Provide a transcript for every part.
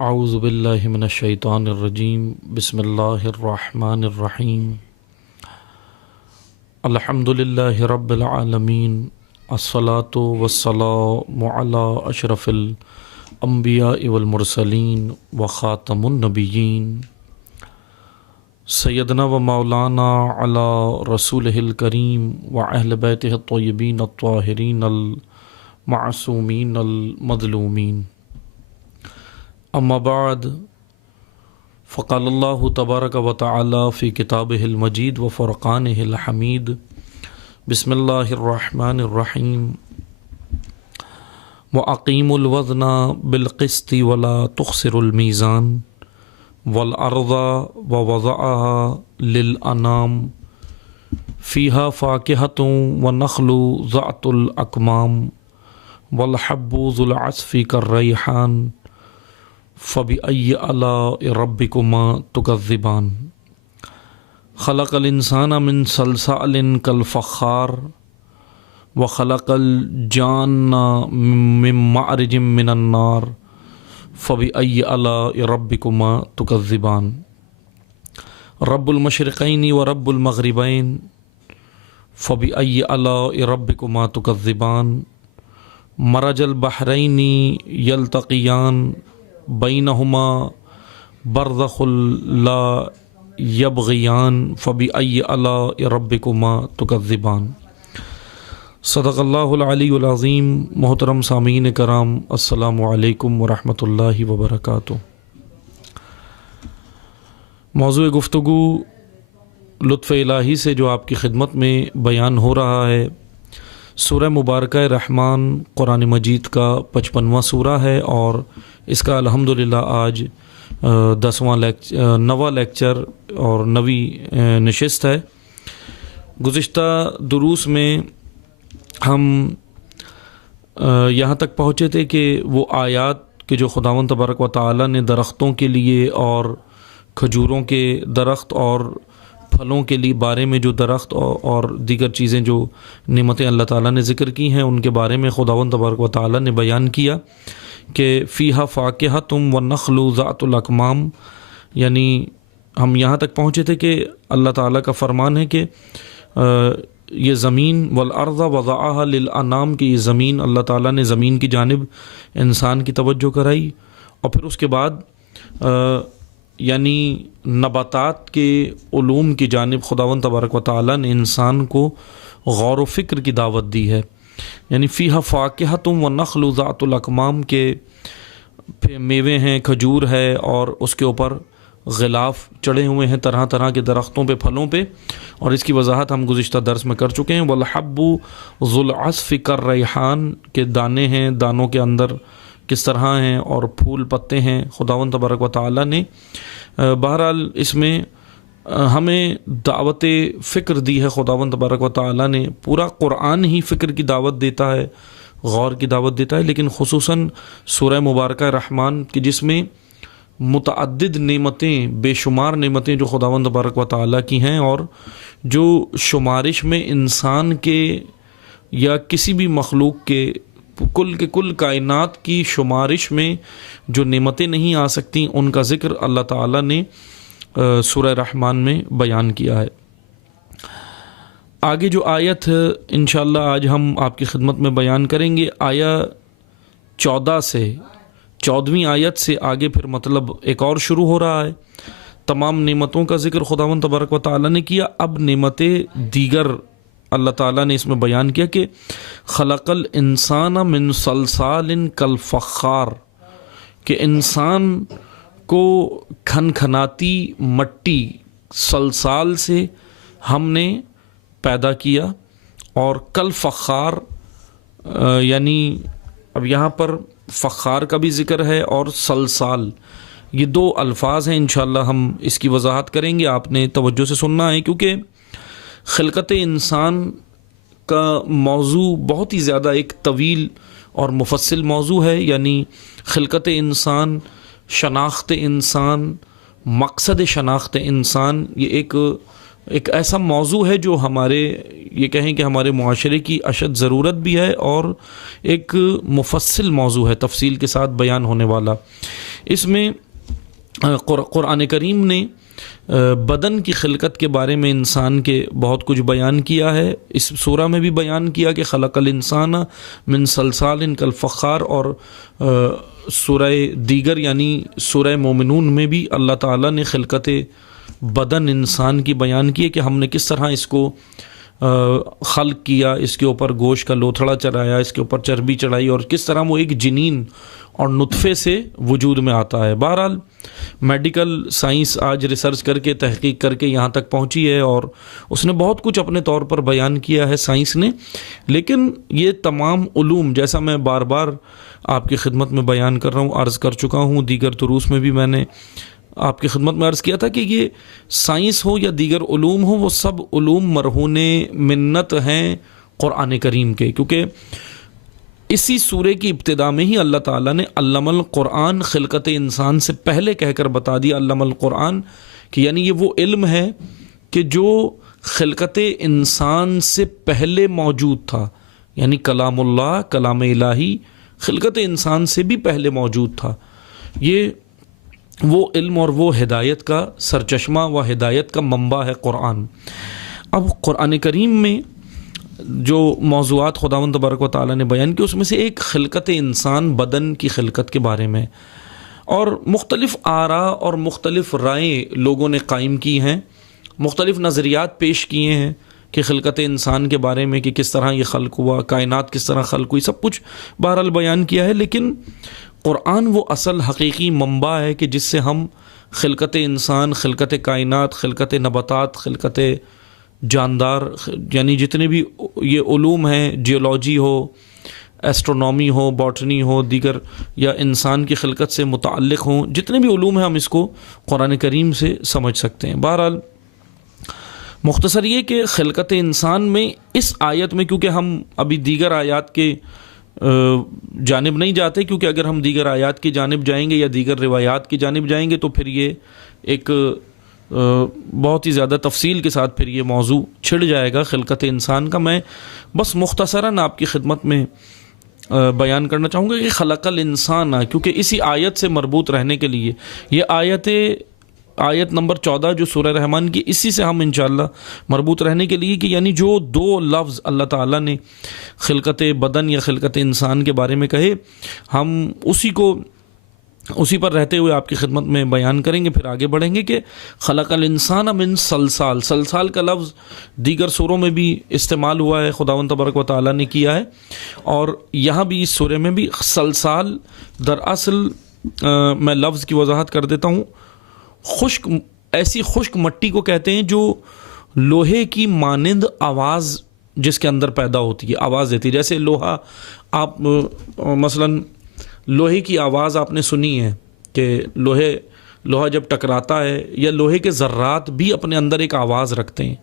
اعوذ باللہ من الشیطان الرجیم بسم اللہ الرحمن الرحیم الحمد للہ رب العالمین الصلاۃ والسلام علی اشرف الانبیاء والمرسلین وخاتم النبیین سیدنا و مولانا علی رسولہ الکریم واہل بیتہ الطیبین الطاہرین المعصومین المظلومین اما بعد فقال اللہ تبارک و تعالی فی کتابہ المجید و فرقانہ الحمید بسم اللہ الرحمن الرحیم وَأَقِيمُوا الْوَزْنَ بِالْقِسْطِ وَلَا تُخْسِرُوا الْمِيزَانَ وَالْأَرْضَ وَوَضَعَهَا لِلْأَنَامِ فِيهَا فَاكِهَةٌ وَالنَّخْلُ ذَاتُ الْأَكْمَامِ وَالْحَبُّ ذُو الْعَصْفِ كَالرَّيْحَانِ فَبِأَيِّ آلَاءِ رَبِّكُمَا تُكَذِّبَانِ خلق الانسان من صلصال كالفخار وخلق الجان من معرج من النار فبأي آلاء ربكما تكذبان رب المشرقين ورب المغربين فبأي آلاء ربكما تكذبان مرج البحرين يلتقيان بينهما برزخ لا یبغیان فبأی آلاء ربکما تکذبان صدق اللہ العلی العظیم۔ محترم سامعین کرام، السلام علیکم ورحمۃ اللہ وبرکاتہ۔ موضوع گفتگو لطف الہی سے جو آپ کی خدمت میں بیان ہو رہا ہے، سورہ مبارکہ رحمان قرآن مجید کا 55واں سورہ ہے، اور اس کا الحمدللہ آج 9واں لیکچر اور 9ویں نشست ہے۔ گزشتہ دروس میں ہم یہاں تک پہنچے تھے کہ وہ آیات کہ جو خداوند تبارک و تعالیٰ نے درختوں کے لیے اور کھجوروں کے درخت اور پھلوں کے لیے بارے میں جو درخت اور دیگر چیزیں جو نعمتیں اللہ تعالیٰ نے ذکر کی ہیں، ان کے بارے میں خداوند تبارک و تعالیٰ نے بیان کیا کہ فیہا فاکہۃ والنخل ذات الاکمام، یعنی ہم یہاں تک پہنچے تھے کہ اللہ تعالیٰ کا فرمان ہے کہ یہ زمین والارض وضعها للانام، کی یہ زمین اللہ تعالیٰ نے زمین کی جانب انسان کی توجہ کرائی، اور پھر اس کے بعد یعنی نباتات کے علوم کی جانب خداوند تبارک و تعالیٰ نے انسان کو غور و فکر کی دعوت دی ہے۔ یعنی فیہا فاکہۃ والنخل ذات الاکمام کے میوے ہیں، کھجور ہے، اور اس کے اوپر غلاف چڑھے ہوئے ہیں طرح طرح کے درختوں پہ، پھلوں پہ، اور اس کی وضاحت ہم گزشتہ درس میں کر چکے ہیں۔ والحب ذو العصف كالريحان کے دانے ہیں، دانوں کے اندر کس طرح ہیں، اور پھول پتے ہیں خداوند تبارک و تعالیٰ نے۔ بہرحال اس میں ہمیں دعوت فکر دی ہے خداوند تبارک و تعالیٰ نے۔ پورا قرآن ہی فکر کی دعوت دیتا ہے، غور کی دعوت دیتا ہے، لیکن خصوصاً سورہ مبارکہ رحمان کی جس میں متعدد نعمتیں، بے شمار نعمتیں جو خداوند تبارک و تعالیٰ کی ہیں، اور جو شمارش میں انسان کے یا کسی بھی مخلوق کے کل کائنات کی شمارش میں جو نعمتیں نہیں آ سکتی، ان کا ذکر اللہ تعالیٰ نے سورہ رحمان میں بیان کیا ہے۔ آگے جو آیت انشاءاللہ آج ہم آپ کی خدمت میں بیان کریں گے، آیت 14 سے 14ویں آیت سے آگے پھر مطلب ایک اور شروع ہو رہا ہے۔ تمام نعمتوں کا ذکر خداوند تبارک و تعالیٰ نے کیا، اب نعمتیں دیگر اللہ تعالیٰ نے اس میں بیان کیا کہ خلق الانسان من صلصال کالفخار، کہ انسان کو کھنکھناتی مٹی صلصال سے ہم نے پیدا کیا، اور کالفخار یعنی اب یہاں پر فخار کا بھی ذکر ہے اور صلصال، یہ دو الفاظ ہیں، انشاءاللہ ہم اس کی وضاحت کریں گے، آپ نے توجہ سے سننا ہے، کیونکہ خلقت انسان کا موضوع بہت ہی زیادہ ایک طویل اور مفصل موضوع ہے۔ یعنی خلقت انسان، شناخت انسان، مقصد شناخت انسان، یہ ایک ایسا موضوع ہے جو ہمارے یہ کہیں کہ ہمارے معاشرے کی اشد ضرورت بھی ہے، اور ایک مفصل موضوع ہے، تفصیل کے ساتھ بیان ہونے والا۔ اس میں قرآن کریم نے بدن کی خلقت کے بارے میں انسان کے بہت کچھ بیان کیا ہے. اس سورہ میں بھی بیان کیا کہ خلق الانسان من صلصال کالفخار، اور سورہ دیگر یعنی سورہ مومنون میں بھی اللہ تعالیٰ نے خلقت بدن انسان کی بیان کی ہے کہ ہم نے کس طرح اس کو خلق کیا، اس کے اوپر گوشت کا لوتھڑا چڑھایا، اس کے اوپر چربی چڑھائی، اور کس طرح وہ ایک جنین اور نطفے سے وجود میں آتا ہے. بہرحال میڈیکل سائنس آج ریسرچ کر کے تحقیق کر کے یہاں تک پہنچی ہے، اور اس نے بہت کچھ اپنے طور پر بیان کیا ہے سائنس نے. لیکن یہ تمام علوم، جیسا میں بار بار آپ کی خدمت میں بیان کر رہا ہوں، عرض کر چکا ہوں، دیگر دروس میں بھی میں نے آپ کی خدمت میں عرض کیا تھا کہ یہ سائنس ہو یا دیگر علوم ہو، وہ سب علوم مرہون منت ہیں قرآن کریم کے، کیونکہ اسی سورے کی ابتدا میں ہی اللہ تعالیٰ نے علم القرآن خلقت انسان سے پہلے کہہ کر بتا دیا علم القرآن، کہ یعنی یہ وہ علم ہے کہ جو خلقت انسان سے پہلے موجود تھا، یعنی کلام اللہ، کلام الہی خلقت انسان سے بھی پہلے موجود تھا. یہ وہ علم اور وہ ہدایت کا سرچشمہ و ہدایت کا منبع ہے قرآن. اب قرآن کریم میں جو موضوعات خداوند تبارک و تعالیٰ نے بیان کی، اس میں سے ایک خلقت انسان، بدن کی خلقت کے بارے میں، اور مختلف آراء اور مختلف رائیں لوگوں نے قائم کی ہیں، مختلف نظریات پیش کیے ہیں کہ خلقت انسان کے بارے میں، کہ کس طرح یہ خلق ہوا، کائنات کس طرح خلق ہوئی، سب کچھ بہرحال بیان کیا ہے. لیکن قرآن وہ اصل حقیقی منبع ہے کہ جس سے ہم خلقت انسان، خلقت کائنات، خلقت نباتات، خلقت جاندار، یعنی جتنے بھی یہ علوم ہیں، جیولوجی ہو، ایسٹرونومی ہو، باٹنی ہو، دیگر یا انسان کی خلقت سے متعلق ہوں، جتنے بھی علوم ہیں ہم اس کو قرآن کریم سے سمجھ سکتے ہیں. بہرحال مختصر یہ کہ خلقت انسان میں اس آیت میں، کیونکہ ہم ابھی دیگر آیات کے جانب نہیں جاتے، کیونکہ اگر ہم دیگر آیات کی جانب جائیں گے یا دیگر روایات کی جانب جائیں گے تو پھر یہ ایک بہت ہی زیادہ تفصیل کے ساتھ پھر یہ موضوع چھڑ جائے گا خلقت انسان کا. میں بس مختصراً آپ کی خدمت میں بیان کرنا چاہوں گا کہ خلق الانسان، کیونکہ اسی آیت سے مربوط رہنے کے لیے یہ آیت نمبر 14 جو سورہ رحمان کی، اسی سے ہم انشاءاللہ مربوط رہنے کے لیے، کہ یعنی جو دو لفظ اللہ تعالیٰ نے خلقت بدن یا خلقت انسان کے بارے میں کہے، ہم اسی پر رہتے ہوئے آپ کی خدمت میں بیان کریں گے. پھر آگے بڑھیں گے کہ خلق الانسان من صلصال، صلصال کا لفظ دیگر سوروں میں بھی استعمال ہوا ہے، خداوند تبارک و تعالیٰ نے کیا ہے، اور یہاں بھی اس سورے میں بھی صلصال دراصل میں لفظ کی وضاحت کر دیتا ہوں. ایسی خشک مٹی کو کہتے ہیں جو لوہے کی مانند آواز جس کے اندر پیدا ہوتی ہے، آواز دیتی ہے. جیسے لوہا، آپ مثلاً لوہے کی آواز آپ نے سنی ہے کہ لوہا جب ٹکراتا ہے، یا لوہے کے ذرات بھی اپنے اندر ایک آواز رکھتے ہیں.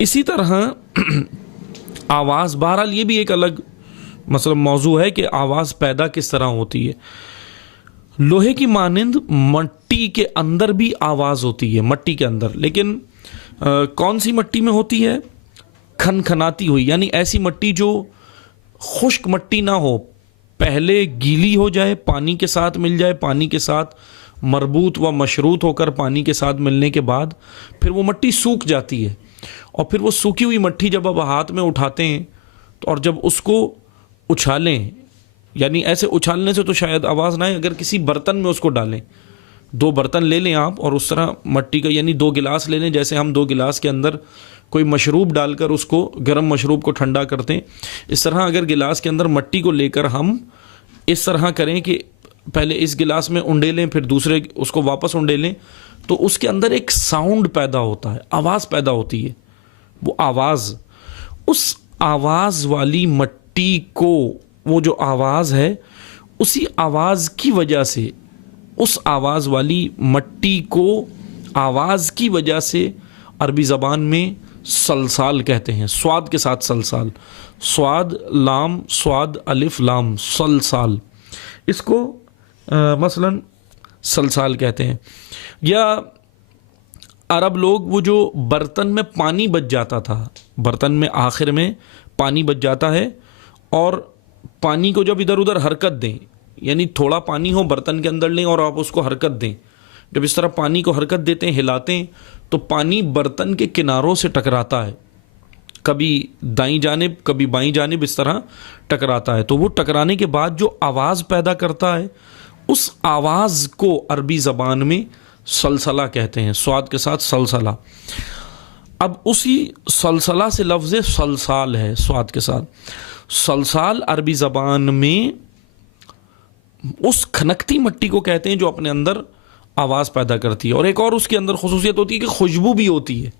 اسی طرح آواز، بہرحال یہ بھی ایک الگ مثلا موضوع ہے کہ آواز پیدا کس طرح ہوتی ہے. لوہے کی مانند مٹی کے اندر بھی آواز ہوتی ہے، مٹی کے اندر، لیکن کون سی مٹی میں ہوتی ہے؟ کھنکھناتی ہوئی، یعنی ایسی مٹی جو خشک مٹی نہ ہو، پہلے گیلی ہو جائے، پانی کے ساتھ مل جائے، پانی کے ساتھ مربوط و مشروط ہو کر پانی کے ساتھ ملنے کے بعد پھر وہ مٹی سوکھ جاتی ہے، اور پھر وہ سوکھی ہوئی مٹی جب آپ ہاتھ میں اٹھاتے ہیں اور جب اس کو اچھالیں، یعنی ایسے اچھالنے سے تو شاید آواز نہ آئے، اگر کسی برتن میں اس کو ڈالیں، 2 برتن لے لیں آپ، اور اس طرح مٹی کا، یعنی 2 گلاس لے لیں، جیسے ہم 2 گلاس کے اندر کوئی مشروب ڈال کر اس کو، گرم مشروب کو ٹھنڈا کرتے ہیں، اس طرح اگر گلاس کے اندر مٹی کو لے کر ہم اس طرح کریں کہ پہلے اس گلاس میں انڈیلیں، پھر دوسرے اس کو واپس انڈیلیں، تو اس کے اندر ایک ساؤنڈ پیدا ہوتا ہے، آواز پیدا ہوتی ہے. وہ آواز، اس آواز والی مٹی کو، وہ جو آواز ہے، اسی آواز کی وجہ سے، اس آواز والی مٹی کو آواز کی وجہ سے عربی زبان میں صلصال کہتے ہیں، سواد کے ساتھ صلصال، سواد لام سواد الف لام، صلصال، اس کو مثلاً صلصال کہتے ہیں. یا عرب لوگ وہ جو برتن میں پانی بچ جاتا تھا، برتن میں آخر میں پانی بچ جاتا ہے، اور پانی کو جب ادھر ادھر حرکت دیں، یعنی تھوڑا پانی ہو برتن کے اندر لیں اور آپ اس کو حرکت دیں. جب اس طرح پانی کو حرکت دیتے ہیں، ہلاتے ہیں، تو پانی برتن کے کناروں سے ٹکراتا ہے، کبھی دائیں جانب کبھی بائیں جانب اس طرح ٹکراتا ہے. تو وہ ٹکرانے کے بعد جو آواز پیدا کرتا ہے، اس آواز کو عربی زبان میں سلسلہ کہتے ہیں، صاد کے ساتھ سلسلہ. اب اسی سلسلہ سے لفظ سلسال ہے صاد کے ساتھ. سلسال عربی زبان میں اس کھنکتی مٹی کو کہتے ہیں جو اپنے اندر آواز پیدا کرتی ہے. اور ایک اور اس کے اندر خصوصیت ہوتی ہے کہ خوشبو بھی ہوتی ہے،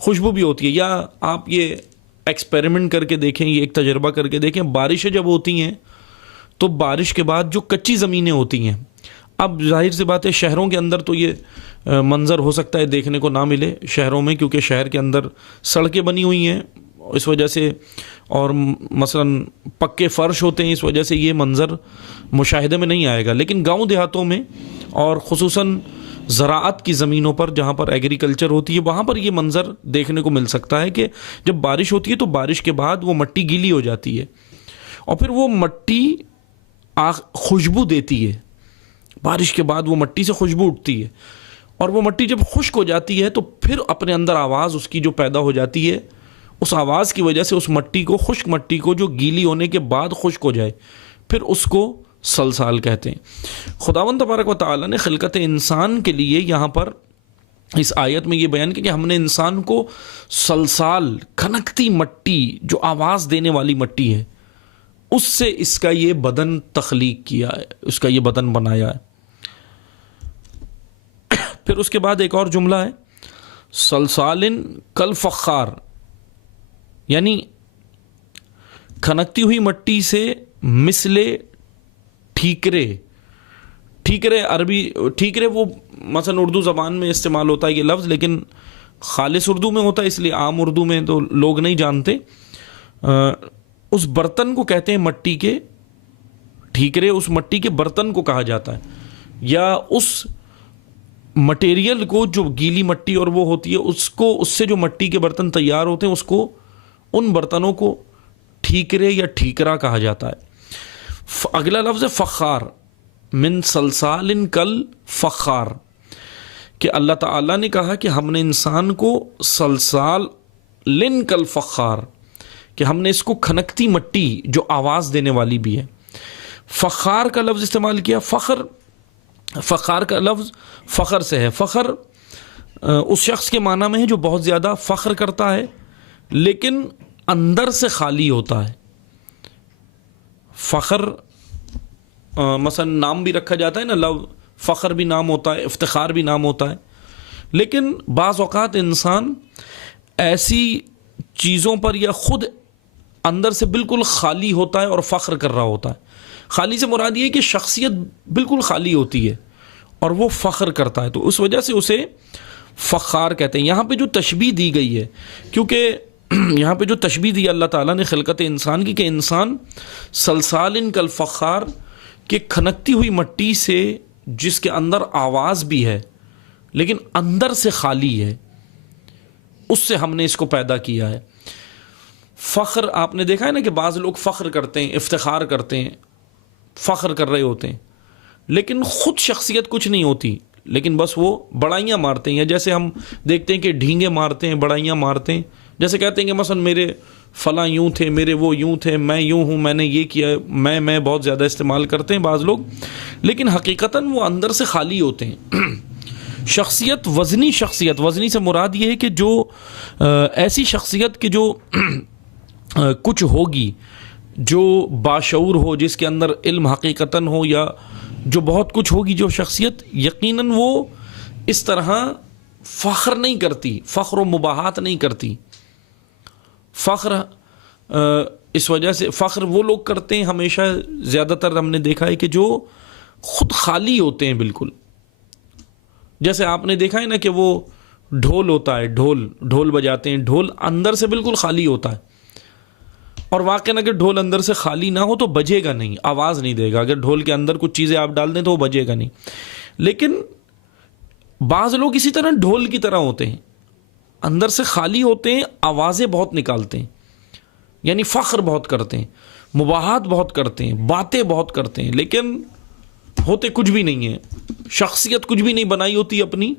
خوشبو بھی ہوتی ہے. یا آپ یہ ایکسپیریمنٹ کر کے دیکھیں، یہ ایک تجربہ کر کے دیکھیں، بارشیں جب ہوتی ہیں تو بارش کے بعد جو کچی زمینیں ہوتی ہیں، اب ظاہر سی بات ہے شہروں کے اندر تو یہ منظر ہو سکتا ہے دیکھنے کو نہ ملے شہروں میں، کیونکہ شہر کے اندر سڑکیں بنی ہوئی ہیں اس وجہ سے، اور مثلا پکے فرش ہوتے ہیں، اس وجہ سے یہ منظر مشاہدے میں نہیں آئے گا. لیکن گاؤں دیہاتوں میں اور خصوصاً زراعت کی زمینوں پر جہاں پر ایگریکلچر ہوتی ہے، وہاں پر یہ منظر دیکھنے کو مل سکتا ہے کہ جب بارش ہوتی ہے تو بارش کے بعد وہ مٹی گیلی ہو جاتی ہے اور پھر وہ مٹی خوشبو دیتی ہے. بارش کے بعد وہ مٹی سے خوشبو اٹھتی ہے، اور وہ مٹی جب خشک ہو جاتی ہے تو پھر اپنے اندر آواز اس کی جو پیدا ہو جاتی ہے، اس آواز کی وجہ سے اس مٹی کو، خشک مٹی کو جو گیلی ہونے کے بعد خشک ہو جائے، پھر اس کو سلسال کہتے ہیں. خداوند تبارک و تعالی نے خلقت انسان کے لیے یہاں پر اس آیت میں یہ بیان کیا کہ ہم نے انسان کو سلسال، کھنکتی مٹی جو آواز دینے والی مٹی ہے، اس سے اس کا یہ بدن تخلیق کیا ہے، اس کا یہ بدن بنایا ہے. پھر اس کے بعد ایک اور جملہ ہے سلسال کل فخار، یعنی کھنکتی ہوئی مٹی سے مثل ٹھیکرے. ٹھیکرے عربی ٹھیکرے وہ مثلا اردو زبان میں استعمال ہوتا ہے یہ لفظ، لیکن خالص اردو میں ہوتا ہے، اس لیے عام اردو میں تو لوگ نہیں جانتے. اس برتن کو کہتے ہیں مٹی کے ٹھیکرے، اس مٹی کے برتن کو کہا جاتا ہے، یا اس مٹیریل کو جو گیلی مٹی اور وہ ہوتی ہے اس سے جو مٹی کے برتن تیار ہوتے ہیں، اس کو، ان برتنوں کو ٹھیکرے یا ٹھیکرا کہا جاتا ہے. اگلا لفظ ہے فخار، من سلسال کل فخار، کہ اللہ تعالیٰ نے کہا کہ ہم نے انسان کو سلسال لن کل فخار، کہ ہم نے اس کو کھنکتی مٹی جو آواز دینے والی بھی ہے. فخار کا لفظ استعمال کیا. فخار کا لفظ فخر سے ہے. فخر اس شخص کے معنی میں ہے جو بہت زیادہ فخر کرتا ہے لیکن اندر سے خالی ہوتا ہے. فخر مثلا نام بھی رکھا جاتا ہے نا، فخر بھی نام ہوتا ہے، افتخار بھی نام ہوتا ہے، لیکن بعض اوقات انسان ایسی چیزوں پر یا خود اندر سے بالکل خالی ہوتا ہے اور فخر کر رہا ہوتا ہے. خالی سے مراد یہ ہے کہ شخصیت بالکل خالی ہوتی ہے اور وہ فخر کرتا ہے، تو اس وجہ سے اسے فخار کہتے ہیں. یہاں پہ جو تشبیہ دی گئی ہے، کیونکہ یہاں پہ جو تشبیہ دی اللہ تعالیٰ نے خلقت انسان کی کہ انسان سلسال کل فخار، کہ کھنکتی ہوئی مٹی سے جس کے اندر آواز بھی ہے لیکن اندر سے خالی ہے، اس سے ہم نے اس کو پیدا کیا ہے. فخر آپ نے دیکھا ہے نا کہ بعض لوگ فخر کرتے ہیں، افتخار کرتے ہیں، فخر کر رہے ہوتے ہیں، لیکن خود شخصیت کچھ نہیں ہوتی، لیکن بس وہ بڑائیاں مارتے ہیں. جیسے ہم دیکھتے ہیں کہ ڈھینگے مارتے ہیں، بڑائیاں مارتے ہیں، جیسے کہتے ہیں کہ مثلا میرے فلاں یوں تھے، میرے وہ یوں تھے، میں یوں ہوں، میں نے یہ کیا، میں بہت زیادہ استعمال کرتے ہیں بعض لوگ، لیکن حقیقتاً وہ اندر سے خالی ہوتے ہیں. شخصیت وزنی سے مراد یہ ہے کہ جو ایسی شخصیت کہ جو کچھ ہوگی، جو باشعور ہو، جس کے اندر علم حقیقتاً ہو، یا جو بہت کچھ ہوگی جو شخصیت، یقیناً وہ اس طرح فخر نہیں کرتی، فخر و مباحات نہیں کرتی. فخر اس وجہ سے فخر وہ لوگ کرتے ہیں ہمیشہ، زیادہ تر ہم نے دیکھا ہے کہ جو خود خالی ہوتے ہیں بالکل. جیسے آپ نے دیکھا ہے نا کہ وہ ڈھول ہوتا ہے، ڈھول بجاتے ہیں، ڈھول اندر سے بالکل خالی ہوتا ہے، اور واقع نا کہ ڈھول اندر سے خالی نہ ہو تو بجے گا نہیں، آواز نہیں دے گا. اگر ڈھول کے اندر کچھ چیزیں آپ ڈال دیں تو وہ بجے گا نہیں. لیکن بعض لوگ اسی طرح ڈھول کی طرح ہوتے ہیں، اندر سے خالی ہوتے ہیں، آوازیں بہت نکالتے ہیں، یعنی فخر بہت کرتے ہیں. مباحات بہت کرتے ہیں، باتیں بہت کرتے ہیں، لیکن ہوتے کچھ بھی نہیں ہیں، شخصیت کچھ بھی نہیں بنائی ہوتی اپنی،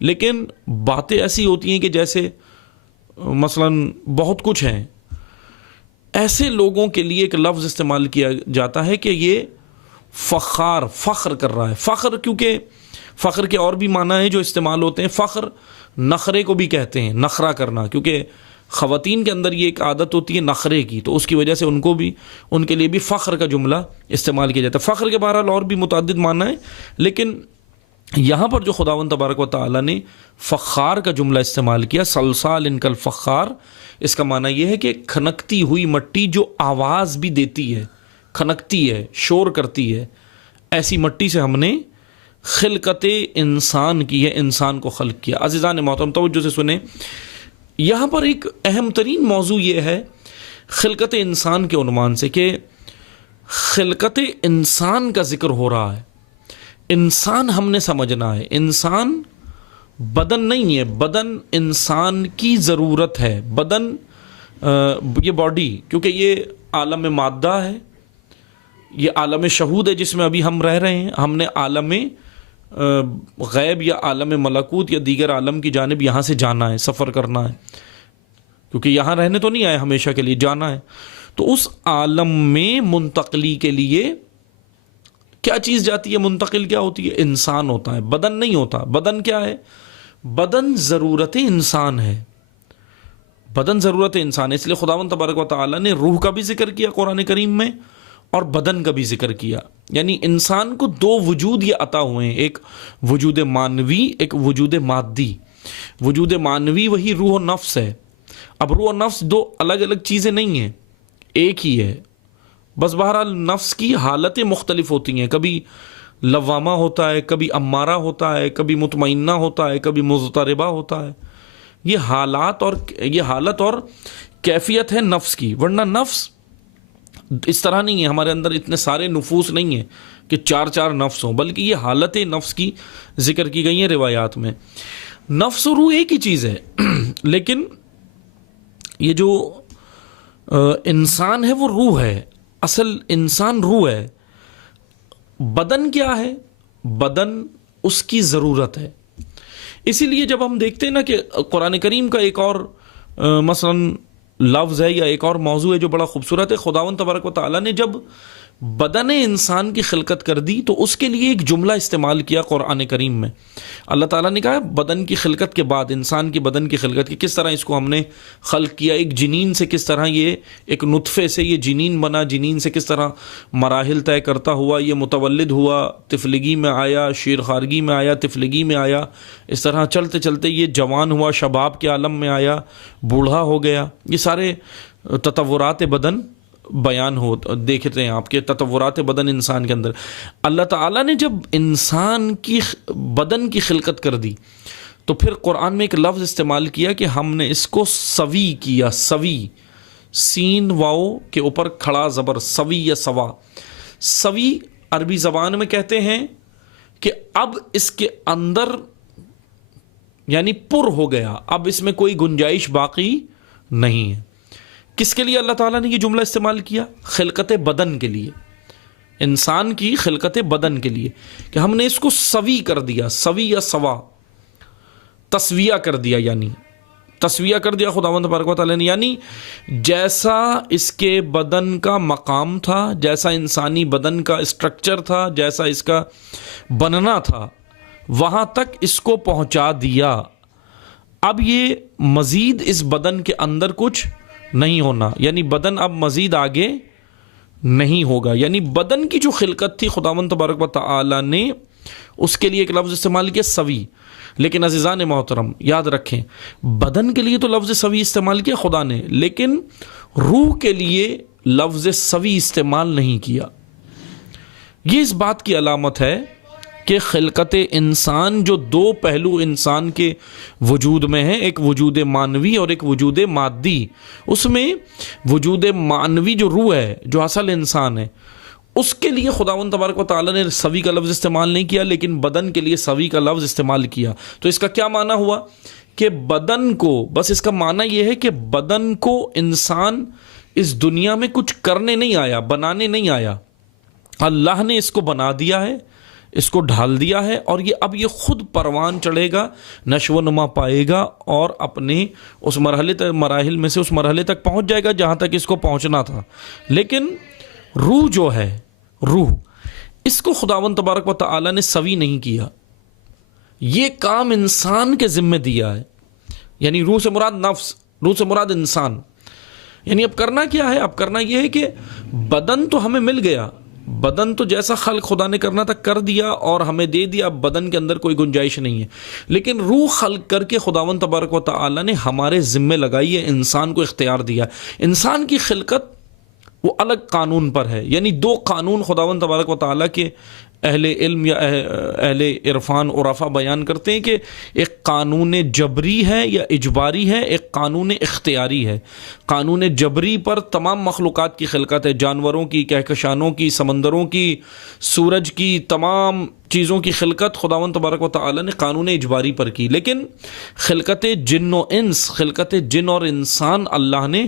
لیکن باتیں ایسی ہوتی ہیں کہ جیسے مثلاً بہت کچھ ہیں. ایسے لوگوں کے لیے ایک لفظ استعمال کیا جاتا ہے کہ یہ فخار، فخر کر رہا ہے. فخر، کیونکہ فخر کے اور بھی معنی ہیں جو استعمال ہوتے ہیں. فخر نخرے کو بھی کہتے ہیں، نخرہ کرنا، کیونکہ خواتین کے اندر یہ ایک عادت ہوتی ہے نخرے کی، تو اس کی وجہ سے ان کے لیے بھی فخر کا جملہ استعمال کیا جاتا ہے. فخر کے بہرحال اور بھی متعدد معنی ہیں، لیکن یہاں پر جو خداوند تبارک و تعالیٰ نے فخار کا جملہ استعمال کیا، صلصال کل فخار، اس کا معنی یہ ہے کہ کھنکتی ہوئی مٹی جو آواز بھی دیتی ہے، کھنکتی ہے، شور کرتی ہے، ایسی مٹی سے ہم نے خلقت انسان کی ہے، انسان کو خلق کیا. عزیزان محترم توجہ سے سنیں، یہاں پر ایک اہم ترین موضوع یہ ہے خلقت انسان کے عنوان سے کہ خلقت انسان کا ذکر ہو رہا ہے. انسان ہم نے سمجھنا ہے، انسان بدن نہیں ہے، بدن انسان کی ضرورت ہے. بدن یہ باڈی، کیونکہ یہ عالم مادہ ہے، یہ عالم شہود ہے جس میں ابھی ہم رہ رہے ہیں. ہم نے عالم غیب یا عالم ملکوت یا دیگر عالم کی جانب یہاں سے جانا ہے، سفر کرنا ہے، کیونکہ یہاں رہنے تو نہیں آئے، ہمیشہ کے لیے جانا ہے. تو اس عالم میں منتقلی کے لیے کیا چیز جاتی ہے؟ منتقل کیا ہوتی ہے؟ انسان ہوتا ہے، بدن نہیں ہوتا. بدن کیا ہے؟ بدن ضرورت انسان ہے، بدن ضرورت انسان ہے. اس لیے خداوند تبارک و تعالیٰ نے روح کا بھی ذکر کیا قرآن کریم میں اور بدن کا بھی ذکر کیا. یعنی انسان کو دو وجود یہ عطا ہوئے ہیں، ایک وجود مانوی، ایک وجود مادی. وجود مانوی وہی روح و نفس ہے. اب روح و نفس دو الگ الگ چیزیں نہیں ہیں، ایک ہی ہے. بس بہرحال نفس کی حالتیں مختلف ہوتی ہیں، کبھی لوامہ ہوتا ہے، کبھی امارہ ہوتا ہے، کبھی مطمئنہ ہوتا ہے، کبھی مضطربہ ہوتا ہے. یہ حالت اور کیفیت ہے نفس کی. ورنہ نفس اس طرح نہیں ہے، ہمارے اندر اتنے سارے نفوس نہیں ہیں کہ چار نفس ہوں، بلکہ یہ حالت نفس کی ذکر کی گئی ہیں روایات میں. نفس و روح ایک ہی چیز ہے، لیکن یہ جو انسان ہے وہ روح ہے، اصل انسان روح ہے. بدن کیا ہے؟ بدن اس کی ضرورت ہے. اسی لیے جب ہم دیکھتے ہیں نا کہ قرآن کریم کا ایک اور مثلاً لفظ ہے یا ایک اور موضوع ہے جو بڑا خوبصورت ہے. خداوند تبارک و تعالیٰ نے جب بدن انسان کی خلقت کر دی تو اس کے لیے ایک جملہ استعمال کیا قرآن کریم میں. اللہ تعالیٰ نے کہا بدن کی خلقت کے بعد، انسان کی بدن کی خلقت کی، کس طرح اس کو ہم نے خلق کیا. ایک جنین سے کس طرح یہ ایک نطفے سے یہ جنین بنا، جنین سے کس طرح مراحل طے کرتا ہوا یہ متولد ہوا، طفلگی میں آیا، شیرخارگی میں آیا، طفلگی میں آیا، اس طرح چلتے چلتے یہ جوان ہوا، شباب کے عالم میں آیا، بوڑھا ہو گیا. یہ سارے تطورات بدن بیان ہو دیکھتے ہیں آپ کے تطورات بدن انسان کے اندر. اللہ تعالیٰ نے جب انسان کی بدن کی خلقت کر دی تو پھر قرآن میں ایک لفظ استعمال کیا کہ ہم نے اس کو سوی کیا. سوی، سین واؤ کے اوپر کھڑا زبر، سوی یا سوا. سوی عربی زبان میں کہتے ہیں کہ اب اس کے اندر یعنی پر ہو گیا، اب اس میں کوئی گنجائش باقی نہیں ہے. کس کے لیے اللہ تعالیٰ نے یہ جملہ استعمال کیا؟ خلقت بدن کے لیے، انسان کی خلقت بدن کے لیے، کہ ہم نے اس کو سوی کر دیا. سوی یا سوا، تسویہ کر دیا، یعنی تسویہ کر دیا خداوند تبارک و تعالیٰ نے. یعنی جیسا اس کے بدن کا مقام تھا، جیسا انسانی بدن کا اسٹرکچر تھا، جیسا اس کا بننا تھا، وہاں تک اس کو پہنچا دیا. اب یہ مزید اس بدن کے اندر کچھ نہیں ہونا، یعنی بدن اب مزید آگے نہیں ہوگا. یعنی بدن کی جو خلقت تھی خداوند تبارک و تعالی نے اس کے لیے ایک لفظ استعمال کیا، سوی. لیکن عزیزان محترم یاد رکھیں، بدن کے لیے تو لفظ سوی استعمال کیا خدا نے، لیکن روح کے لیے لفظ سوی استعمال نہیں کیا. یہ اس بات کی علامت ہے کہ خلقت انسان جو دو پہلو انسان کے وجود میں ہیں، ایک وجود مانوی اور ایک وجود مادی، اس میں وجود مانوی جو روح ہے، جو اصل انسان ہے، اس کے لیے خداوند تبارک و تعالیٰ نے سوی کا لفظ استعمال نہیں کیا، لیکن بدن کے لیے سوی کا لفظ استعمال کیا. تو اس کا کیا معنی ہوا کہ بدن کو، بس اس کا معنی یہ ہے کہ بدن کو انسان اس دنیا میں کچھ کرنے نہیں آیا، بنانے نہیں آیا، اللہ نے اس کو بنا دیا ہے، اس کو ڈھال دیا ہے، اور اب یہ خود پروان چڑھے گا، نشو و نما پائے گا، اور اپنے اس مراحل میں سے اس مرحلے تک پہنچ جائے گا جہاں تک اس کو پہنچنا تھا۔ لیکن روح جو ہے، روح، اس کو خداوند تبارک و تعالی نے سوی نہیں کیا، یہ کام انسان کے ذمہ دیا ہے۔ یعنی روح سے مراد نفس، روح سے مراد انسان۔ یعنی اب کرنا کیا ہے؟ اب کرنا یہ ہے کہ بدن تو ہمیں مل گیا، بدن تو جیسا خلق خدا نے کرنا تھا کر دیا اور ہمیں دے دیا، اب بدن کے اندر کوئی گنجائش نہیں ہے، لیکن روح خلق کر کے خداوند تبارک و تعالی نے ہمارے ذمے لگائی ہے، انسان کو اختیار دیا۔ انسان کی خلقت وہ الگ قانون پر ہے، یعنی دو قانون خداوند تبارک و تعالی کے اہل علم یا اہل عرفان عرفا بیان کرتے ہیں کہ ایک قانون جبری ہے یا اجباری ہے، ایک قانون اختیاری ہے۔ قانون جبری پر تمام مخلوقات کی خلقت ہے، جانوروں کی، کہکشانوں کی، سمندروں کی، سورج کی، تمام چیزوں کی خلقت خداوند تبارک و تعالی نے قانون اجباری پر کی۔ لیکن خلقت جن و انس، خلقت جن اور انسان اللہ نے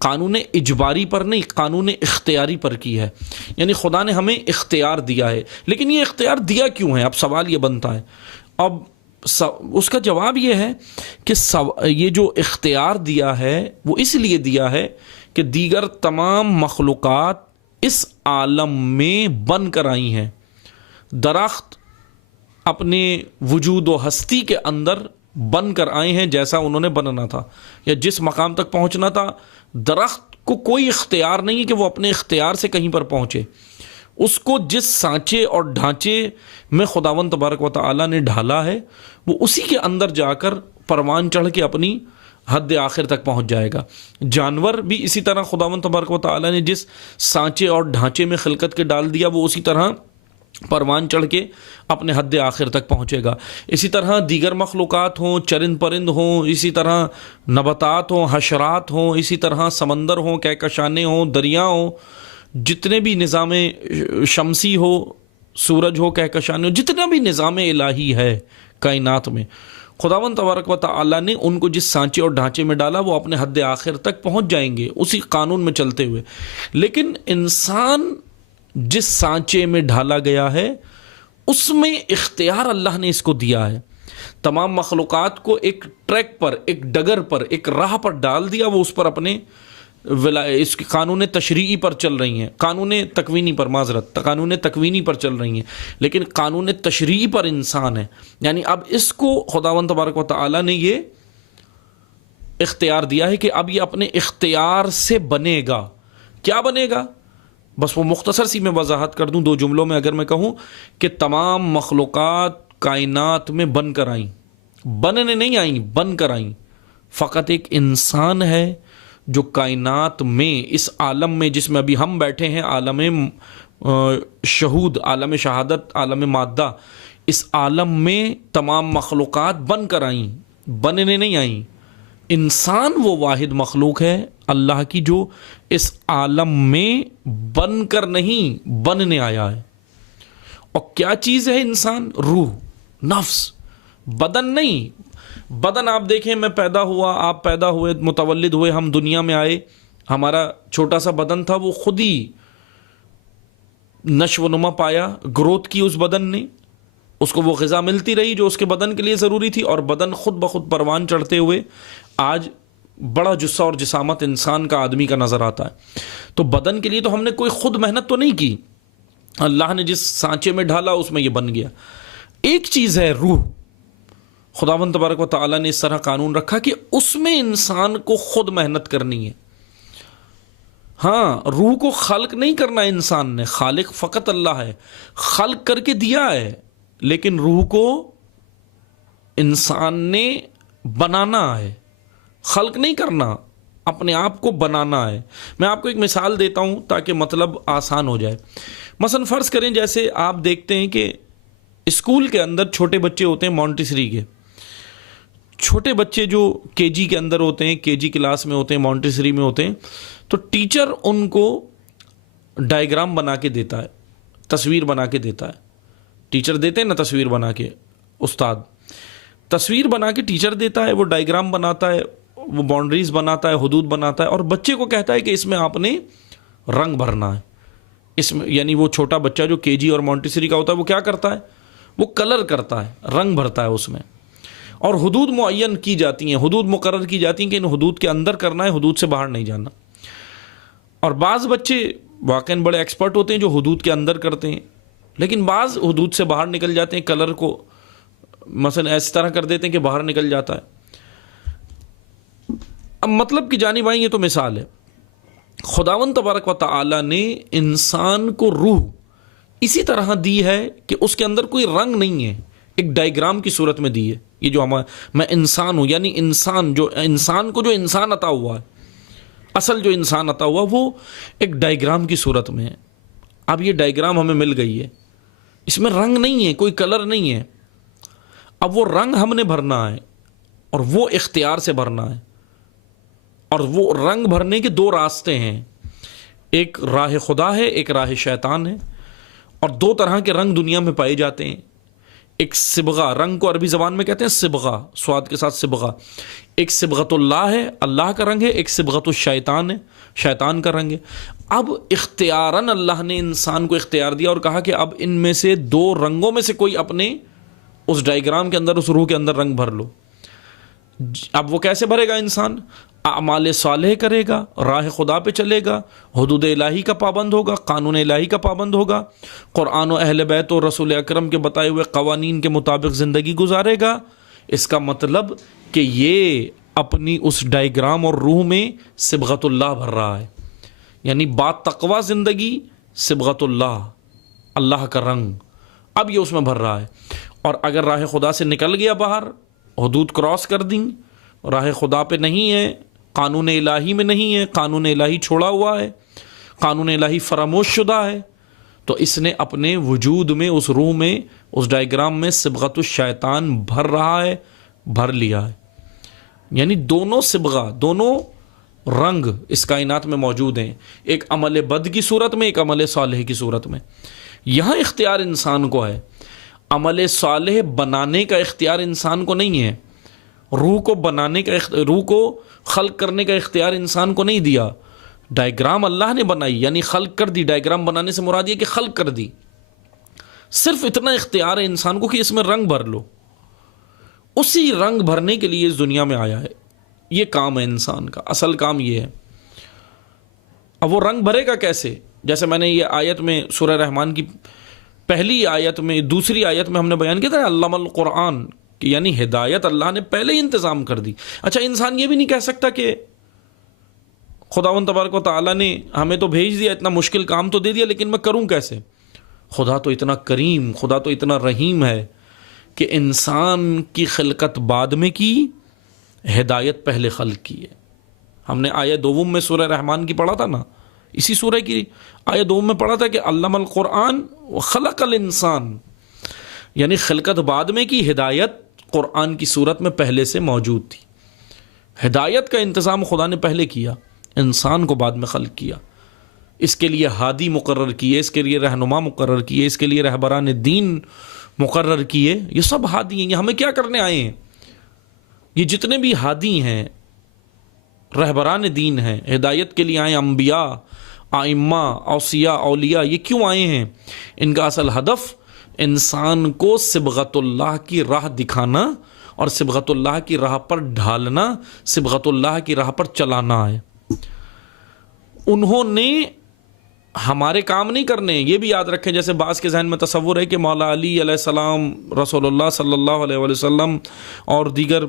قانون اجباری پر نہیں، قانون اختیاری پر کی ہے۔ یعنی خدا نے ہمیں اختیار دیا ہے، لیکن یہ اختیار دیا کیوں ہے؟ اب سوال یہ بنتا ہے، اب اس کا جواب یہ ہے کہ یہ جو اختیار دیا ہے وہ اس لیے دیا ہے کہ دیگر تمام مخلوقات اس عالم میں بن کر آئی ہیں۔ درخت اپنے وجود و ہستی کے اندر بن کر آئے ہیں جیسا انہوں نے بننا تھا، یا جس مقام تک پہنچنا تھا۔ درخت کو کوئی اختیار نہیں ہے کہ وہ اپنے اختیار سے کہیں پر پہنچے، اس کو جس سانچے اور ڈھانچے میں خداوند تبارک و تعالی نے ڈھالا ہے وہ اسی کے اندر جا کر پروان چڑھ کے اپنی حد آخر تک پہنچ جائے گا۔ جانور بھی اسی طرح خداوند تبارک و تعالی نے جس سانچے اور ڈھانچے میں خلقت کے ڈال دیا وہ اسی طرح پروان چڑھ کے اپنے حد آخر تک پہنچے گا۔ اسی طرح دیگر مخلوقات ہوں، چرند پرند ہوں، اسی طرح نباتات ہوں، حشرات ہوں، اسی طرح سمندر ہوں، کہکشانے ہوں، دریا ہوں، جتنے بھی نظام شمسی ہو، سورج ہو، کہکشانے ہو، جتنا بھی نظام الہی ہے کائنات میں، خداوند تبارک و تعالی نے ان کو جس سانچے اور ڈھانچے میں ڈالا وہ اپنے حد آخر تک پہنچ جائیں گے اسی قانون میں چلتے ہوئے۔ لیکن انسان جس سانچے میں ڈھالا گیا ہے اس میں اختیار اللہ نے اس کو دیا ہے۔ تمام مخلوقات کو ایک ٹریک پر، ایک ڈگر پر، ایک راہ پر ڈال دیا، وہ اس پر اپنے اس کی قانون تشریعی پر چل رہی ہیں، قانون تکوینی پر، معذرت، قانون تکوینی پر چل رہی ہیں، لیکن قانون تشریعی پر انسان ہے۔ یعنی اب اس کو خداوند تبارک و تعالی نے یہ اختیار دیا ہے کہ اب یہ اپنے اختیار سے بنے گا۔ کیا بنے گا؟ بس وہ مختصر سی میں وضاحت کر دوں 2 جملوں میں، اگر میں کہوں کہ تمام مخلوقات کائنات میں بن کر آئیں، بننے نہیں آئیں، بن کر آئیں۔ فقط ایک انسان ہے جو کائنات میں، اس عالم میں جس میں ابھی ہم بیٹھے ہیں، عالم شہود، عالم شہادت، عالم مادہ، اس عالم میں تمام مخلوقات بن کر آئیں، بننے نہیں آئیں۔ انسان وہ واحد مخلوق ہے اللہ کی جو اس عالم میں بن کر نہیں، بننے آیا ہے۔ اور کیا چیز ہے انسان؟ روح، نفس، بدن نہیں۔ بدن آپ دیکھیں، میں پیدا ہوا، آپ پیدا ہوئے، متولد ہوئے، ہم دنیا میں آئے، ہمارا چھوٹا سا بدن تھا، وہ خود ہی نشو و نما پایا، گروتھ کی اس بدن نے، اس کو وہ غذا ملتی رہی جو اس کے بدن کے لیے ضروری تھی، اور بدن خود بخود پروان چڑھتے ہوئے آج بڑا جسہ اور جسامت انسان کا، آدمی کا نظر آتا ہے۔ تو بدن کے لیے تو ہم نے کوئی خود محنت تو نہیں کی، اللہ نے جس سانچے میں ڈھالا اس میں یہ بن گیا۔ ایک چیز ہے روح، خداوند تبارک و تعالی نے اس طرح قانون رکھا کہ اس میں انسان کو خود محنت کرنی ہے۔ ہاں، روح کو خلق نہیں کرنا انسان نے، خالق فقط اللہ ہے، خلق کر کے دیا ہے، لیکن روح کو انسان نے بنانا ہے، خلق نہیں کرنا، اپنے آپ کو بنانا ہے۔ میں آپ کو ایک مثال دیتا ہوں تاکہ مطلب آسان ہو جائے۔ مثلا فرض کریں جیسے آپ دیکھتے ہیں کہ اسکول کے اندر چھوٹے بچے ہوتے ہیں مونٹیسری کے، چھوٹے بچے جو کے جی کے اندر ہوتے ہیں، کے جی کلاس میں ہوتے ہیں، مونٹیسری میں ہوتے ہیں، تو ٹیچر ان کو ڈائیگرام بنا کے دیتا ہے، تصویر بنا کے دیتا ہے۔ ٹیچر دیتے ہیں نا تصویر بنا کے، استاد تصویر بنا کے ٹیچر دیتا ہے، وہ ڈائیگرام بناتا ہے، وہ باؤنڈریز بناتا ہے، حدود بناتا ہے، اور بچے کو کہتا ہے کہ اس میں آپ نے رنگ بھرنا ہے. اس میں یعنی وہ چھوٹا بچہ جو KG اور مونٹیسری کا ہوتا ہے وہ کیا کرتا ہے؟ وہ کلر کرتا ہے، رنگ بھرتا ہے اس میں. اور حدود معین کی جاتی ہیں، حدود مقرر کی جاتی ہیں کہ ان حدود کے اندر کرنا ہے، حدود سے باہر نہیں جانا. اور بعض بچے واقعاً بڑے ایکسپرٹ ہوتے ہیں جو حدود کے اندر کرتے ہیں، لیکن بعض حدود سے باہر نکل جاتے ہیں، کلر کو مثلا اس طرح کر دیتے ہیں کہ باہر نکل جاتا ہے. اب مطلب کی جانب آئیں، یہ تو مثال ہے. خداوند تبارک و تعالی نے انسان کو روح اسی طرح دی ہے کہ اس کے اندر کوئی رنگ نہیں ہے، ایک ڈائیگرام کی صورت میں دی ہے. یہ جو میں انسان ہوں، یعنی انسان کو جو انسان عطا ہوا ہے، اصل جو انسان عطا ہوا وہ ایک ڈائیگرام کی صورت میں ہے. اب یہ ڈائیگرام ہمیں مل گئی ہے، اس میں رنگ نہیں ہے، کوئی کلر نہیں ہے. اب وہ رنگ ہم نے بھرنا ہے، اور وہ اختیار سے بھرنا ہے. اور وہ رنگ بھرنے کے دو راستے ہیں، ایک راہ خدا ہے، ایک راہ شیطان ہے. اور دو طرح کے رنگ دنیا میں پائے جاتے ہیں. ایک صبغہ، رنگ کو عربی زبان میں کہتے ہیں صبغہ، سواد کے ساتھ صبغہ. ایک صبغۃ اللہ ہے، اللہ کا رنگ ہے. ایک صبغۃ الشیطان ہے، شیطان کا رنگ ہے. اب اختیاراً اللہ نے انسان کو اختیار دیا اور کہا کہ اب ان میں سے دو رنگوں میں سے کوئی اپنے اس ڈائیگرام کے اندر، اس روح کے اندر رنگ بھر لو. اب وہ کیسے بھرے گا انسان؟ اعمال صالح کرے گا، راہ خدا پہ چلے گا، حدود الہی کا پابند ہوگا، قانون الہی کا پابند ہوگا، قرآن و اہل بیت اور رسول اکرم کے بتائے ہوئے قوانین کے مطابق زندگی گزارے گا. اس کا مطلب کہ یہ اپنی اس ڈائیگرام اور روح میں صبغۃ اللہ بھر رہا ہے، یعنی با تقوی زندگی، صبغۃ اللہ، اللہ کا رنگ اب یہ اس میں بھر رہا ہے. اور اگر راہ خدا سے نکل گیا باہر، حدود کراس کر دیں، راہ خدا پہ نہیں ہے، قانون الہی میں نہیں ہے، قانون الہی چھوڑا ہوا ہے، قانون الہی فراموش شدہ ہے، تو اس نے اپنے وجود میں، اس روح میں، اس ڈائیگرام میں صبغۃ الشیطان بھر رہا ہے، بھر لیا ہے. یعنی دونوں صبغہ، دونوں رنگ اس کائنات میں موجود ہیں، ایک عمل بد کی صورت میں، ایک عمل صالح کی صورت میں. یہاں اختیار انسان کو ہے، عمل صالح بنانے کا اختیار انسان کو نہیں ہے، روح کو بنانے کا، روح کو خلق کرنے کا اختیار انسان کو نہیں دیا. ڈائیگرام اللہ نے بنائی، یعنی خلق کر دی. ڈائیگرام بنانے سے مراد یہ کہ خلق کر دی. صرف اتنا اختیار ہے انسان کو کہ اس میں رنگ بھر لو. اسی رنگ بھرنے کے لیے اس دنیا میں آیا ہے. یہ کام ہے انسان کا، اصل کام یہ ہے. اب وہ رنگ بھرے گا کیسے؟ جیسے میں نے یہ آیت میں، سورہ رحمان کی پہلی آیت میں، دوسری آیت میں ہم نے بیان کیا تھا علم القرآن، کہ یعنی ہدایت اللہ نے پہلے ہی انتظام کر دی. اچھا، انسان یہ بھی نہیں کہہ سکتا کہ خداوند تبارک و تعالیٰ نے ہمیں تو بھیج دیا، اتنا مشکل کام تو دے دیا، لیکن میں کروں کیسے؟ خدا تو اتنا کریم، خدا تو اتنا رحیم ہے کہ انسان کی خلقت بعد میں کی، ہدایت پہلے خلق کی ہے. ہم نے آیت دوم میں سورہ رحمان کی پڑھا تھا نا، اسی سورہ کی آیت دوم میں پڑھا تھا کہ علم القرآن وخلق الانسان، یعنی خلقت بعد میں کی، ہدایت قرآن کی صورت میں پہلے سے موجود تھی. ہدایت کا انتظام خدا نے پہلے کیا، انسان کو بعد میں خلق کیا. اس کے لیے ہادی مقرر کیے، اس کے لیے رہنما مقرر کیے، اس کے لیے رہبران دین مقرر کیے. یہ سب ہادی ہیں. یہ ہمیں کیا کرنے آئے ہیں؟ یہ جتنے بھی ہادی ہیں، رہبران دین ہیں، ہدایت کے لیے آئے، انبیاء، ائمہ، اوصیاء، اولیاء، یہ کیوں آئے ہیں؟ ان کا اصل ہدف انسان کو صبغۃ اللہ کی راہ دکھانا اور صبغۃ اللہ کی راہ پر ڈھالنا، صبغۃ اللہ کی راہ پر چلانا ہے. انہوں نے ہمارے کام نہیں کرنے. یہ بھی یاد رکھیں، جیسے بعض کے ذہن میں تصور ہے کہ مولا علی علیہ السلام، رسول اللہ صلی اللہ علیہ وسلم اور دیگر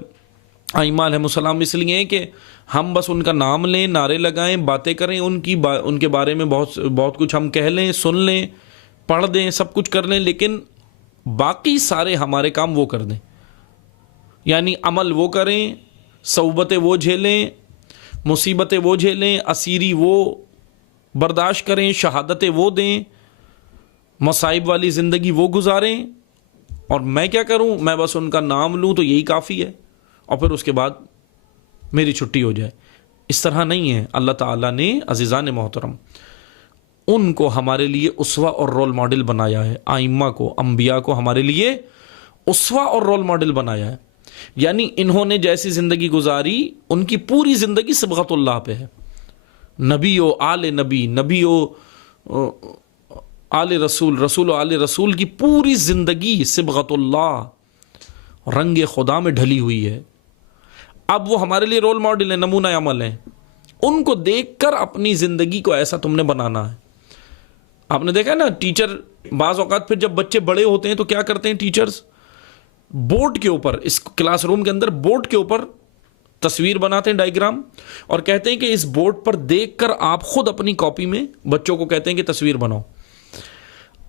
ائمہ علیہ السلام اس لیے کہ ہم بس ان کا نام لیں، نعرے لگائیں، باتیں کریں، ان کے بارے میں بہت کچھ ہم کہہ لیں، سن لیں، پڑھ دیں، سب کچھ کر لیں، لیکن باقی سارے ہمارے کام وہ کر دیں. یعنی عمل وہ کریں، صعوبتیں وہ جھیلیں، مصیبتیں وہ جھیلیں، اسیری وہ برداشت کریں، شہادتیں وہ دیں، مصائب والی زندگی وہ گزاریں، اور میں کیا کروں؟ میں بس ان کا نام لوں تو یہی کافی ہے، اور پھر اس کے بعد میری چھٹی ہو جائے. اس طرح نہیں ہے. اللہ تعالیٰ نے، عزیزان محترم، ان کو ہمارے لیے اسوہ اور رول ماڈل بنایا ہے. ائمہ کو، انبیاء کو ہمارے لیے اسوہ اور رول ماڈل بنایا ہے. یعنی انہوں نے جیسی زندگی گزاری ان کی پوری زندگی صبغت اللہ پہ ہے. نبی و آل نبی، نبی و آل رسول، رسول و آل رسول کی پوری زندگی صبغت اللہ، رنگ خدا میں ڈھلی ہوئی ہے. اب وہ ہمارے لیے رول ماڈل ہیں، نمونہ عمل ہیں. ان کو دیکھ کر اپنی زندگی کو ایسا تم نے بنانا ہے. آپ نے دیکھا نا ٹیچر بعض اوقات پھر جب بچے بڑے ہوتے ہیں تو کیا کرتے ہیں ٹیچرز، بورڈ کے اوپر، اس کلاس روم کے اندر بورڈ کے اوپر تصویر بناتے ہیں، ڈائیگرام، اور کہتے ہیں کہ اس بورڈ پر دیکھ کر آپ خود اپنی کاپی میں بچوں کو کہتے ہیں کہ تصویر بناؤ.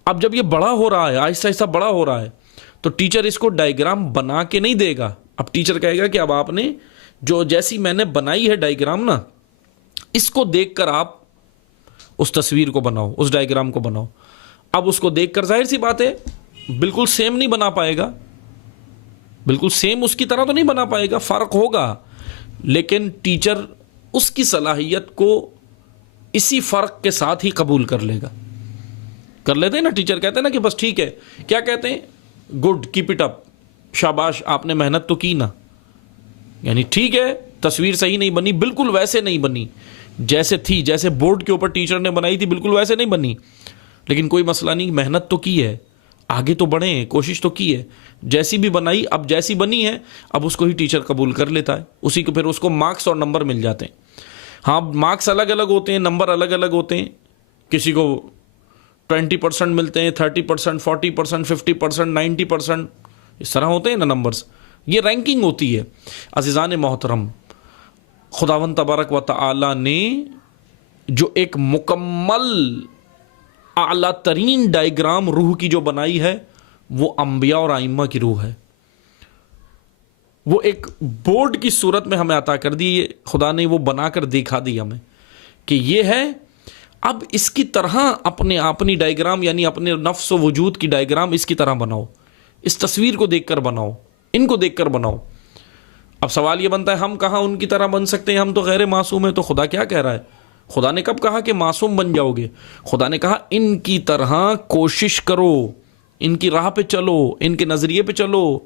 اب جب یہ بڑا ہو رہا ہے، آہستہ آہستہ بڑا ہو رہا ہے، تو ٹیچر اس کو ڈائیگرام بنا کے نہیں دے گا. اب ٹیچر کہے گا کہ اب آپ نے جو جیسی میں نے بنائی ہے ڈائیگرام نا، اس کو دیکھ کر آپ اس تصویر کو بناؤ، اس ڈائیگرام کو بناؤ. اب اس کو دیکھ کر ظاہر سی بات ہے بالکل سیم نہیں بنا پائے گا، بالکل سیم اس کی طرح تو نہیں بنا پائے گا، فرق ہوگا. لیکن ٹیچر اس کی صلاحیت کو اسی فرق کے ساتھ ہی قبول کر لے گا. کر لیتے ہیں نا ٹیچر، کہتے ہیں نا کہ بس ٹھیک ہے، کیا کہتے ہیں، گڈ، کیپ اٹ اپ، شاباش، آپ نے محنت تو کی نا. یعنی ٹھیک ہے تصویر صحیح نہیں بنی، بالکل ویسے نہیں بنی جیسے تھی، جیسے بورڈ کے اوپر ٹیچر نے بنائی تھی بالکل ویسے نہیں بنی، لیکن کوئی مسئلہ نہیں، محنت تو کی ہے، آگے تو بڑھے ہیں، کوشش تو کی ہے. جیسی بھی بنائی، اب جیسی بنی ہے اب اس کو ہی ٹیچر قبول کر لیتا ہے، اسی کو پھر اس کو مارکس اور نمبر مل جاتے ہیں. ہاں مارکس الگ الگ ہوتے ہیں، نمبر الگ الگ ہوتے ہیں، کسی کو 20% ملتے ہیں، 30%، 40%، 50%، 90%، اس طرح ہوتے ہیں نا نمبرز. یہ رینکنگ ہوتی ہے. عزیزان محترم، خداوند تبارک و تعالی نے جو ایک مکمل اعلیٰ ترین ڈائیگرام روح کی جو بنائی ہے، وہ انبیاء اور ائمہ کی روح ہے. وہ ایک بورڈ کی صورت میں ہمیں عطا کر دی، خدا نے وہ بنا کر دکھا دی ہمیں کہ یہ ہے. اب اس کی طرح اپنی ڈائیگرام، یعنی اپنے نفس و وجود کی ڈائیگرام اس کی طرح بناؤ، اس تصویر کو دیکھ کر بناؤ، ان کو دیکھ کر بناؤ. اب سوال یہ بنتا ہے ہم کہاں ان کی طرح بن سکتے ہیں، ہم تو غیر معصوم ہیں. تو خدا کیا کہہ رہا ہے؟ خدا نے کب کہا کہ معصوم بن جاؤ گے؟ خدا نے کہا ان کی طرح کوشش کرو، ان کی راہ پہ چلو، ان کے نظریے پہ چلو،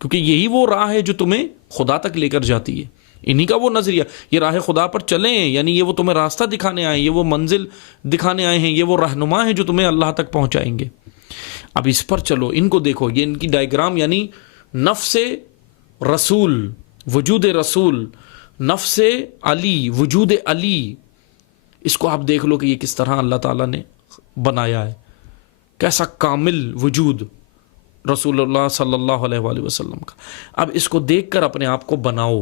کیونکہ یہی وہ راہ ہے جو تمہیں خدا تک لے کر جاتی ہے. انہی کا وہ نظریہ، یہ راہ خدا پر چلیں، یعنی یہ وہ تمہیں راستہ دکھانے آئے ہیں، یہ وہ منزل دکھانے آئے ہیں، یہ وہ رہنما ہیں جو تمہیں اللہ تک پہنچائیں گے. اب اس پر چلو، ان کو دیکھو. یہ ان کی ڈائیگرام، یعنی نفس رسول، وجود رسول، نفس علی، وجود علی، اس کو آپ دیکھ لو کہ یہ کس طرح اللہ تعالیٰ نے بنایا ہے. کیسا کامل وجود رسول اللہ صلی اللہ علیہ وآلہ وسلم کا. اب اس کو دیکھ کر اپنے آپ کو بناؤ.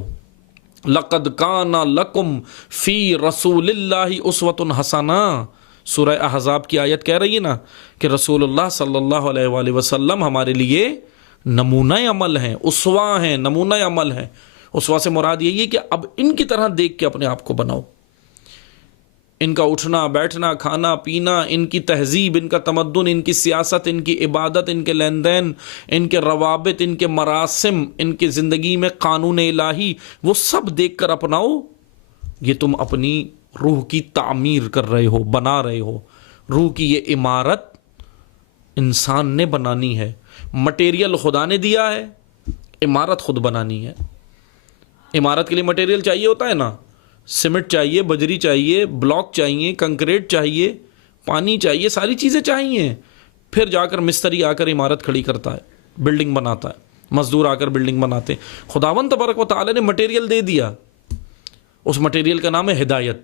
لَقَدْ كَانَ لَكُمْ فِي رَسُولِ اللَّهِ أُسْوَةٌ حَسَنَةٌ. سورہ احزاب کی آیت کہہ رہی ہے نا کہ رسول اللہ صلی اللہ علیہ وآلہ وسلم ہمارے لیے نمونہ عمل ہیں، اسوہ ہیں، نمونہ عمل ہیں. اسوہ سے مراد یہی ہے کہ اب ان کی طرح دیکھ کے اپنے آپ کو بناؤ. ان کا اٹھنا بیٹھنا، کھانا پینا، ان کی تہذیب، ان کا تمدن، ان کی سیاست، ان کی عبادت، ان کے لین دین، ان کے روابط، ان کے مراسم، ان کی زندگی میں قانون الہی، وہ سب دیکھ کر اپناؤ. یہ تم اپنی روح کی تعمیر کر رہے ہو، بنا رہے ہو. روح کی یہ عمارت انسان نے بنانی ہے. مٹیریل خدا نے دیا ہے، عمارت خود بنانی ہے. عمارت کے لیے مٹیریل چاہیے ہوتا ہے نا، سیمنٹ چاہیے، بجری چاہیے، بلاک چاہیے، کنکریٹ چاہیے، پانی چاہیے، ساری چیزیں چاہیے. پھر جا کر مستری آ کر عمارت کھڑی کرتا ہے، بلڈنگ بناتا ہے، مزدور آ کر بلڈنگ بناتے ہیں. خداوند تبارک و تعالی نے مٹیریل دے دیا. اس مٹیریل کا نام ہے ہدایت.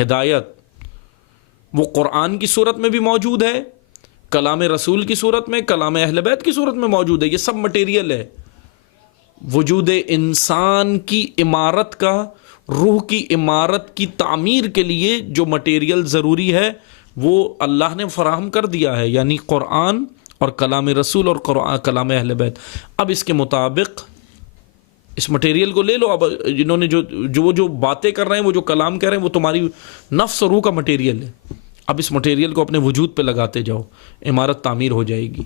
ہدایت وہ قرآن کی صورت میں بھی موجود ہے، کلام رسول کی صورت میں، کلام اہل بیت کی صورت میں موجود ہے. یہ سب مٹیریل ہے. وجود انسان کی عمارت کا، روح کی عمارت کی تعمیر کے لیے جو مٹیریل ضروری ہے وہ اللہ نے فراہم کر دیا ہے، یعنی قرآن اور کلام رسول اور کلام اہل بیت. اب اس کے مطابق اس مٹیریل کو لے لو. اب جنہوں نے جو باتیں کر رہے ہیں، وہ جو کلام کہہ رہے ہیں، وہ تمہاری نفس اور روح کا مٹیریل ہے. اب اس مٹیریل کو اپنے وجود پہ لگاتے جاؤ، عمارت تعمیر ہو جائے گی.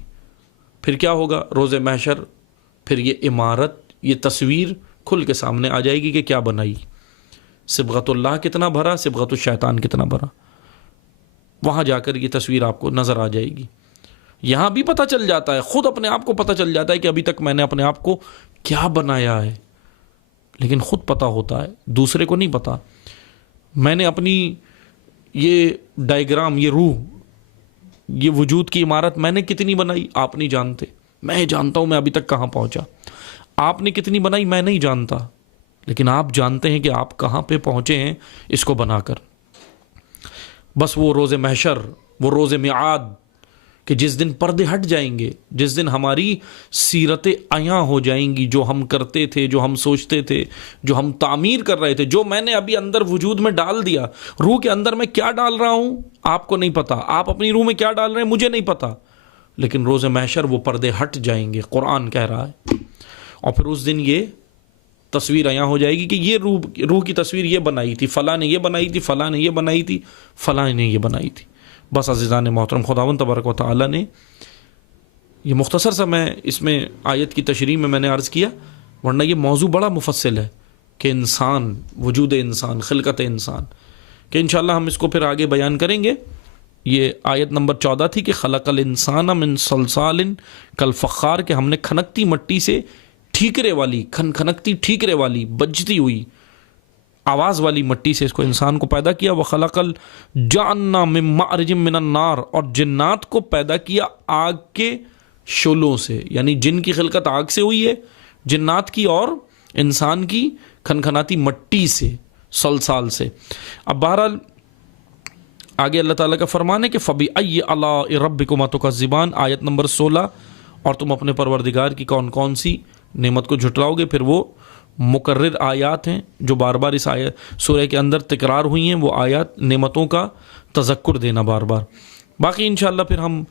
پھر کیا ہوگا؟ روز محشر پھر یہ عمارت، یہ تصویر کھل کے سامنے آ جائے گی کہ کیا بنائی. صبغت اللہ کتنا بھرا، صبغت الشیطان کتنا بھرا. وہاں جا کر یہ تصویر آپ کو نظر آ جائے گی. یہاں بھی پتہ چل جاتا ہے، خود اپنے آپ کو پتہ چل جاتا ہے کہ ابھی تک میں نے اپنے آپ کو کیا بنایا ہے، لیکن خود پتہ ہوتا ہے، دوسرے کو نہیں پتہ۔ میں نے اپنی یہ ڈائیگرام، یہ روح، یہ وجود کی عمارت میں نے کتنی بنائی آپ نہیں جانتے، میں جانتا ہوں میں ابھی تک کہاں پہنچا۔ آپ نے کتنی بنائی میں نہیں جانتا، لیکن آپ جانتے ہیں کہ آپ کہاں پہ پہنچے ہیں اس کو بنا کر۔ بس وہ روز محشر، وہ روز میعاد کہ جس دن پردے ہٹ جائیں گے، جس دن ہماری سیرتیں عیاں ہو جائیں گی، جو ہم کرتے تھے، جو ہم سوچتے تھے، جو ہم تعمیر کر رہے تھے، جو میں نے ابھی اندر وجود میں ڈال دیا۔ روح کے اندر میں کیا ڈال رہا ہوں آپ کو نہیں پتا، آپ اپنی روح میں کیا ڈال رہے ہیں مجھے نہیں پتا، لیکن روز محشر وہ پردے ہٹ جائیں گے، قرآن کہہ رہا ہے۔ اور پھر اس دن یہ تصویر عیاں ہو جائے گی کہ یہ روح کی تصویر یہ بنائی تھی، فلاں نے یہ بنائی تھی، فلاں نے یہ بنائی تھی، فلاں نے یہ بنائی تھی۔ بس عزیزان محترم، خداوند تبارک و تعالیٰ نے یہ مختصر سا، میں اس میں آیت کی تشریح میں نے عرض کیا، ورنہ یہ موضوع بڑا مفصل ہے کہ انسان، وجود انسان، خلقت انسان، کہ انشاءاللہ ہم اس کو پھر آگے بیان کریں گے۔ یہ آیت نمبر 14 تھی کہ خلق الانسان من صلصال کالفخار، کہ ہم نے کھنکتی مٹی سے ٹھیکرے والی، کھنکتی ٹھیکرے والی، بجتی ہوئی آواز والی مٹی سے اس کو انسان کو پیدا کیا۔ وَخَلَقَ الْجَانَّ مِن مَّعْرِجٍ مِّنَ النَّارِ، اور جنات کو پیدا کیا آگ کے شعلوں سے، یعنی جن کی خلقت آگ سے ہوئی ہے جنات کی، اور انسان کی کھنکھناتی مٹی سے، صلصال سے۔ اب بہرحال آگے اللہ تعالیٰ کا فرمان ہے کہ فَبِأَيِّ آلَاءِ رَبِّكُمَا تُكَذِّبَانِ، آیت نمبر 16، اور تم اپنے پروردگار کی کون کون سی نعمت کو جھٹلاؤ گے۔ پھر وہ مکرر آیات ہیں جو بار بار اس آیت سورہ کے اندر تکرار ہوئی ہیں، وہ آیات نعمتوں کا تذکر دینا بار بار۔ باقی انشاءاللہ پھر ہم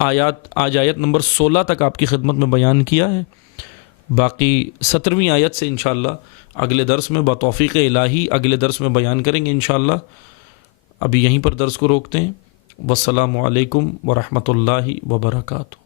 آج آیت نمبر 16 تک آپ کی خدمت میں بیان کیا ہے، باقی 17ویں آیت سے انشاءاللہ اگلے درس میں بتوفیق الہی اگلے درس میں بیان کریں گے انشاءاللہ۔ ابھی یہیں پر درس کو روکتے ہیں۔ والسلام علیکم ورحمۃ اللہ وبرکاتہ۔